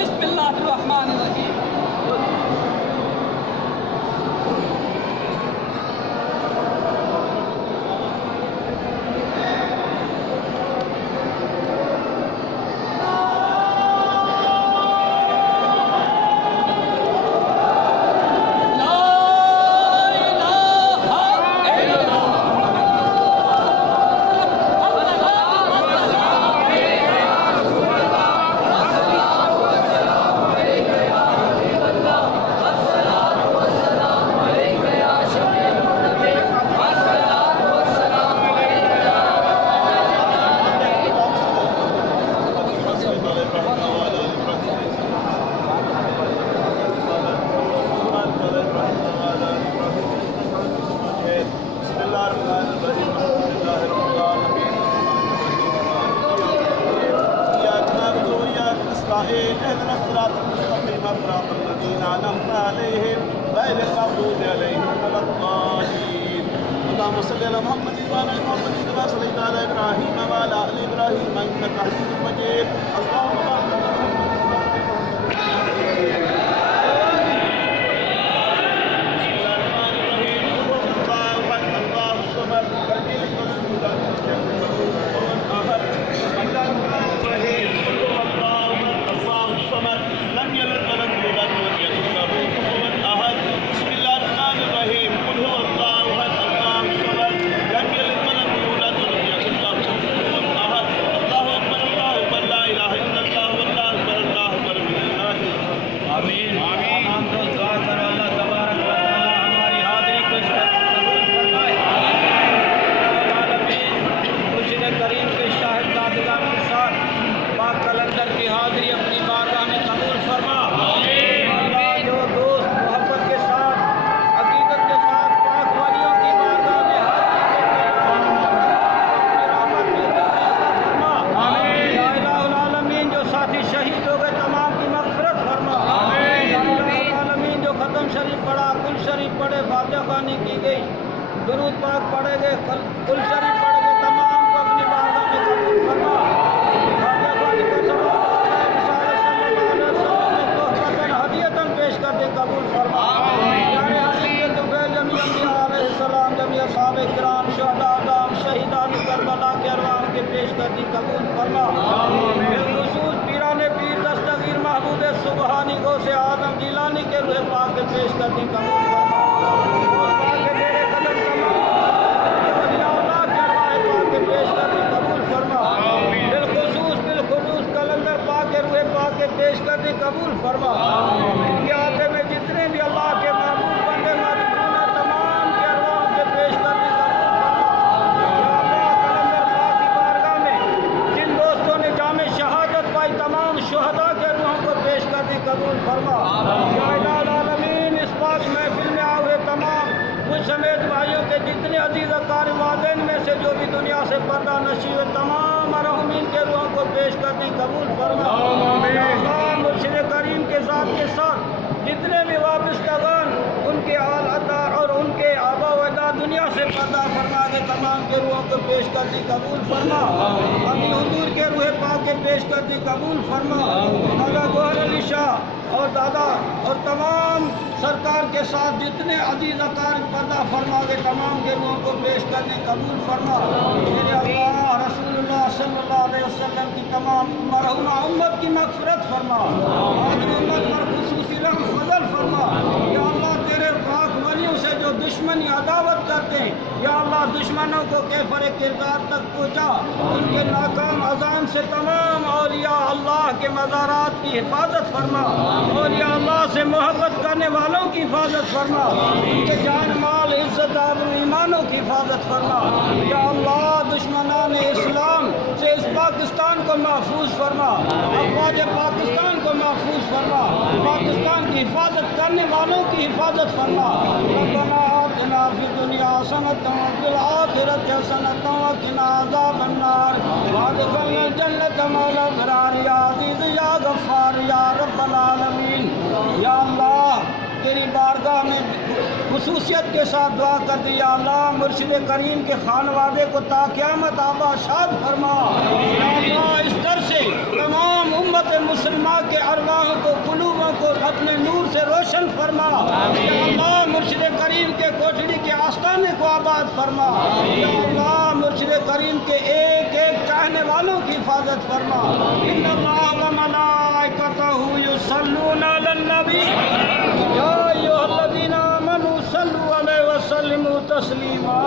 बिस्मिल्लाहिर्रहमानिर्रहीम। दुरूद पाक पढ़ेंगे, कुल शरीफ पढ़ेंगे, तमाम को अपनी बारगाह में कबूल फरमा। हदियतन पेश कर दे, कबूल फरमा। शहीदान करबला के अरवाह के पेश कर दी, कबूल फरमा। बिलखुसूस पीराने पीर दस्तगीर महबूब सुबहानी को से आदम जिलानी के रूह पाक के पेश कर दी, कबूल फरमा। पेश कर दी, कबूल फरमा। यहाँ में जितने भी अल्लाह के महबूब बंदे मौजूद हैं, तमाम के अरवाह के पेश कर दी, कबूल फरमा। कलंदर पाक की बारगाह में जिन दोस्तों ने जामे शहादत पाई, तमाम शुहदा के रूहों को पेश कर दी, कबूल फरमा। आमीन। इस पाक महफिल में आए हुए तमाम कुछ समेत भाइयों के जितने अजीज़ कार वालिदैन में से जो भी दुनिया से पर्दा नशीब है, तमाम मरहूमीन के रूहों को पेश कर दी, कबूल फरमा। मुर्शिद करीम के साथ जितने भी वाबस्तगान उनके आल अतार और उनके आबा वदा दुनिया से पर्दा फरमा के तमाम के रूहों को पेश कर दी, कबूल फरमा। अभी हुजूर के रूह पाक के पेश कर दी, कबूल फरमा। मौला गौहर अली शाह और दादा और तमाम सरकार के साथ जितने अजीज अकार पर्दा फरमा के तमाम के रूहों को पेश करने, कबूल फरमा। मेरे अल्लाह रसूलुल्लाह सल्लल्लाहु अलैहि वसल्लम की तमाम मरहूमा उम्मत की मग़फ़िरत फरमा। आखिरी उम्मत पर खुसूसी रहम फज़ल फरमा। या अल्लाह तेरे पाक वलियों से जो दुश्मनी अदावत करते हैं, या अल्लाह दुश्मनों को कैफर किरदार तक पहुँचा, उनके नाकाम अज़ान से तमाम औलिया अल्लाह के मज़ारात की हिफाजत फरमा। और या अल्लाह से मोहब्बत करने वालों की हिफाजत फरमा। उनके जान माल इज्जत आबरू ईमानों की हिफाजत फरमा। या अल्लाह दुश्मनान इस्लाम से इस पाकिस्तान को महफूज फरमा। अफ़वाज पाकिस्तान को महफूज फरमा। पाकिस्तान की हिफाजत करने वालों की हिफाजत फरमा। रब्बना आतिना फिद दुनिया हसनतन व फिल आखिरति हसनतन व क़िना अज़ाबन नार वअदखिलना जन्नत मौला फ़रार या अज़ीज़ या गफ़्फ़ार या रब्बल आलमीन। या अल्लाह तेरी बारगाह में खुसूसियत के साथ दुआ कर दी, या अल्लाह मुर्शिद करीम के खानवादे को ता क़यामत आबाशाद फरमा। या अल्लाह इस दर से तमाम उम्मत मुसलमा के अरवाहों को, कुलूबों को अपने नूर से रोशन फरमा। या अल्लाह मुर्शिद करीम के कोठड़ी के आस्ताने को आबाद फरमा। या अल्लाह मुर्शिद करीम के एक एक चाहने वालों की हिफाजत फरमा। इन्नल्लाह व मलाइकतहू युसल्लूना अलन नबी या अय्युहल्लज़ीना आमनू सल्लू अलैहि व सल्लिमू तस्लीमा।